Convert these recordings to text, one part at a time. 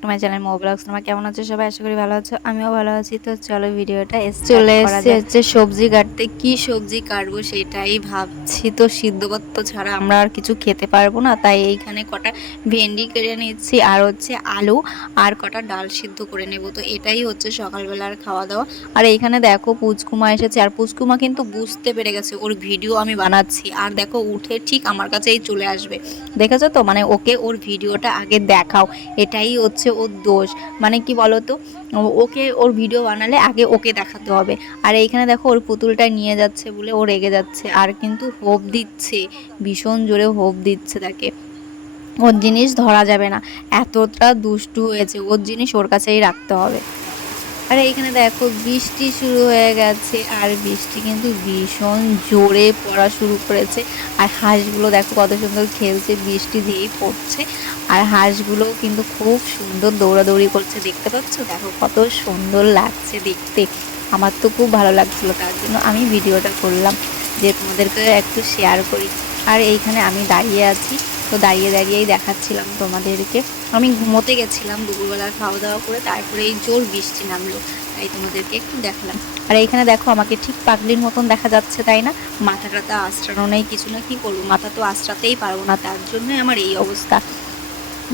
তোমার চ্যানেল মো ব্লগস। তোমরা কেমন আছো সবাই? আশা করি ভালো আছো, আমিও ভালো আছি। তো চলো ভিডিওটা চলে এসেছে হচ্ছে সবজি কাটতে। কি সবজি কাটবো সেটাই ভাবছি। তো সিদ্ধ ভাত ছাড়া আমরা আর কিছু খেতে পারবো না, তাই এইখানে কটা ভেন্ডি কেটে নিচ্ছি আর হচ্ছে আলু আর কটা ডাল সিদ্ধ করে নেব। তো এটাই হচ্ছে সকালবেলার খাওয়া দাওয়া। আর এইখানে দেখো পুচকুমা এসেছে, আর পুচকুমা কিন্তু বুঝতে পেরে গেছে ওর ভিডিও আমি বানাচ্ছি। আর দেখো উঠে ঠিক আমার কাছেই চলে আসবে, দেখেছো তো? মানে ওকে ওর ভিডিওটা আগে দেখাও, এটাই হচ্ছে ওর দোষ। মানে কি বলতো, ওকে ওর ভিডিও বানালে আগে ওকে দেখাতে হবে। আর এইখানে দেখো ওর পুতুলটা নিয়ে যাচ্ছে বলে ও রেগে যাচ্ছে, আর কিন্তু হোপ দিচ্ছে, ভীষণ জোরে হোপ দিচ্ছে তাকে। ওর জিনিস ধরা যাবে না, এতটা দুষ্টু হয়েছে। ওর জিনিস ওর কাছেই রাখতে হবে। আর এইখানে দেখো বৃষ্টি শুরু হয়ে গেছে, আর বৃষ্টি কিন্তু ভীষণ জোরে পড়া শুরু করেছে। আর হাঁসগুলো দেখো কত সুন্দর খেলছে, বৃষ্টি দিয়েই পড়ছে। আর হাঁসগুলোও কিন্তু খুব সুন্দর দৌড়াদৌড়ি করছে, দেখতে পাচ্ছ? দেখো কত সুন্দর লাগছে দেখতে। আমার তো খুব ভালো লাগছিলো, তার জন্য আমি ভিডিওটা করলাম যে তোমাদেরকে একটু শেয়ার করি। আর এইখানে আমি দাঁড়িয়ে আছি, তো দাঁড়িয়ে দাঁড়িয়েই দেখাচ্ছিলাম তোমাদেরকে। আমি ঘুমোতে গেছিলাম দুপুরবেলা খাওয়া দাওয়া করে, তারপরে এই জোর বৃষ্টি নামলো, তাই তোমাদেরকে একটু দেখালাম। আর এইখানে দেখো আমাকে ঠিক পাগলির মতন দেখা যাচ্ছে, তাই না? মাথা টাথা আঁচড়ানো নেই, কিছু না। কি করবো, মাথা তো আঁচড়াতেই পারবো না, তার জন্যই আমার এই অবস্থা।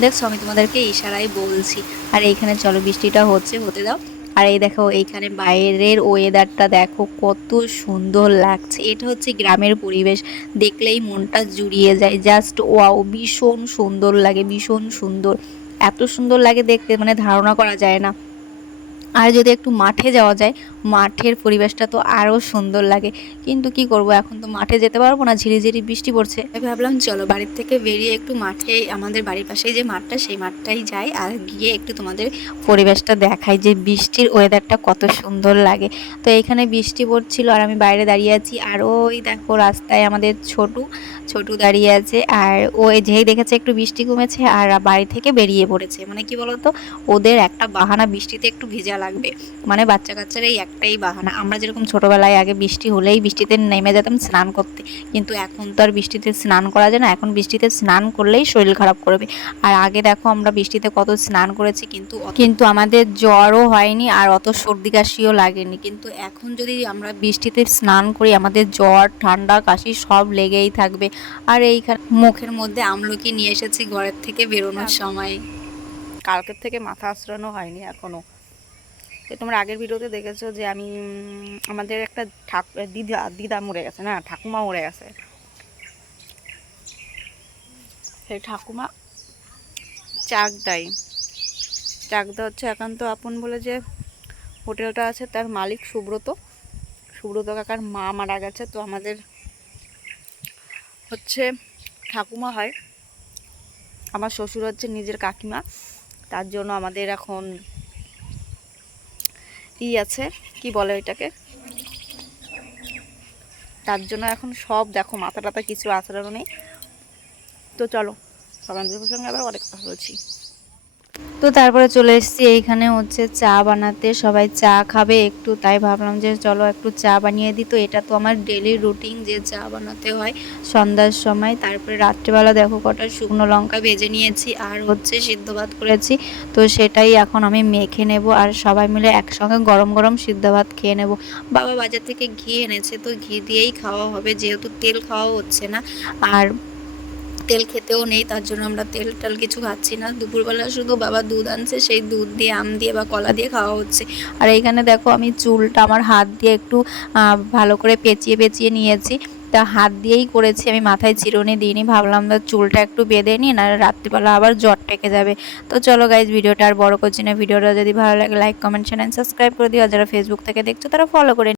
দেখছো আমি তোমাদেরকে ইশারায় বলছি। আর এইখানে চলো বৃষ্টিটা হচ্ছে, হতে দাও। আর এই দেখো এইখানে বাইরের ওয়েদারটা দেখো কত সুন্দর লাগছে। এটা হচ্ছে গ্রামের পরিবেশ, দেখলেই মনটা জুড়িয়ে যায়। জাস্ট ওয়াও, ভীষণ সুন্দর লাগে, ভীষণ সুন্দর। এত সুন্দর লাগে দেখতে, মানে ধারণা করা যায় না। আর যদি একটু মাঠে যাওয়া যায়, মাঠের পরিবেশটা তো আরও সুন্দর লাগে। কিন্তু কি করব, এখন তো মাঠে যেতে পারবো না, ঝিরিঝিরি বৃষ্টি পড়ছে। আমি ভাবলাম চলো বাড়ির থেকে বেরিয়ে একটু মাঠে, আমাদের বাড়ির পাশেই যে মাঠটা, সেই মাঠটাই যাই, আর গিয়ে একটু তোমাদের পরিবেশটা দেখাই যে বৃষ্টির ওয়েদারটা কত সুন্দর লাগে। তো এইখানে বৃষ্টি পড়ছিল আর আমি বাইরে দাঁড়িয়ে আছি। আর ওই দেখো রাস্তায় আমাদের ছোটু ছোটু দাঁড়িয়ে আছে। আর ও যেই দেখেছে একটু বৃষ্টি কমেছে আর বাড়ি থেকে বেরিয়ে পড়েছে। মানে কি বলতো, ওদের একটা বাহানা বৃষ্টিতে একটু ভেজা লাগবে। মানে বাচ্চা কাচ্চার এই একটাই বাহানা। আমরা যেরকম ছোটোবেলায় আগে বৃষ্টি হলেই বৃষ্টিতে নেমে যেতাম স্নান করতে, কিন্তু এখন তো আর বৃষ্টিতে স্নান করা যায় না। এখন বৃষ্টিতে স্নান করলেই শরীর খারাপ করবে। আর আগে দেখো আমরা বৃষ্টিতে কত স্নান করেছি, কিন্তু আমাদের জ্বরও হয়নি আর অত সর্দি কাশিও লাগেনি। কিন্তু এখন যদি আমরা বৃষ্টিতে স্নান করি, আমাদের জ্বর ঠান্ডা কাশি সব লেগেই থাকবে। আর এইখানে মুখের মধ্যে আমলকি নিয়ে এসেছি ঘরের থেকে বেরোনোর সময়। কালকের থেকে মাথা আঁচড়ানো হয়নি এখনও। তো তোমরা আগের ভিডিওতে দেখেছো যে আমি আমাদের একটা দিদা দিদা মরে গেছে, না ঠাকুমা মরে গেছে। সেই ঠাকুমা চাকদা হচ্ছে একান্ত আপন বলে যে হোটেলটা আছে, তার মালিক সুব্রত কাকার মা মারা গেছে। তো আমাদের হচ্ছে ঠাকুমা হয়, আমার শ্বশুর হচ্ছে নিজের কাকিমা। তার জন্য আমাদের এখন আছে, কি বলে ওইটাকে, তার জন্য এখন সব দেখো মাথা টাথা কিছু আচরণ নেই। তো চলো সবাই সঙ্গে আবার অনেক কথা বলছি। তো তারপরে চলে এসেছি এইখানে হচ্ছে চা বানাতে, সবাই চা খাবে একটু, তাই ভাবলাম যে চলো একটু চা বানিয়ে দিই। তো এটা তো আমার ডেলি রুটিন যে চা বানাতে হয় সন্ধ্যার সময়। তারপরে রাত্রেবেলা দেখো কটা শুকনো লঙ্কা ভেজে নিয়েছি আর হচ্ছে সিদ্ধ ভাত করেছি। তো সেটাই এখন আমি মেখে নেব, আর সবাই মিলে একসঙ্গে গরম গরম সিদ্ধ ভাত খেয়ে নেব। বাবা বাজার থেকে ঘি এনেছে, তো ঘি দিয়েই খাওয়া হবে, যেহেতু তেল খাওয়া হচ্ছে না আর তেল খেতেও নেই, তার জন্য আমরা তেল টেল কিছু খাচ্ছি না। দুপুরবেলা শুধু বাবা দুধ আনছে, সেই দুধ দিয়ে আম দিয়ে বা কলা দিয়ে খাওয়া হচ্ছে। আর এইখানে দেখো আমি চুলটা আমার হাত দিয়ে একটু ভালো করে পেঁচিয়ে পেঁচিয়ে নিয়েছি। তা হাত দিয়েই করেছি, আমি মাথায় চিরুনি দিইনি। ভাবলাম চুলটা একটু বেঁধে নিই, না রাত্রিবেলা আবার জ্বর টেকে যাবে। তো চলো গাইজ, ভিডিওটা আর বড় করছি না। ভিডিওটা যদি ভালো লাগে লাইক কমেন্ট শেয়ার সাবস্ক্রাইব করে দিও। আর যারা ফেসবুক থেকে দেখছো তারা ফলো করে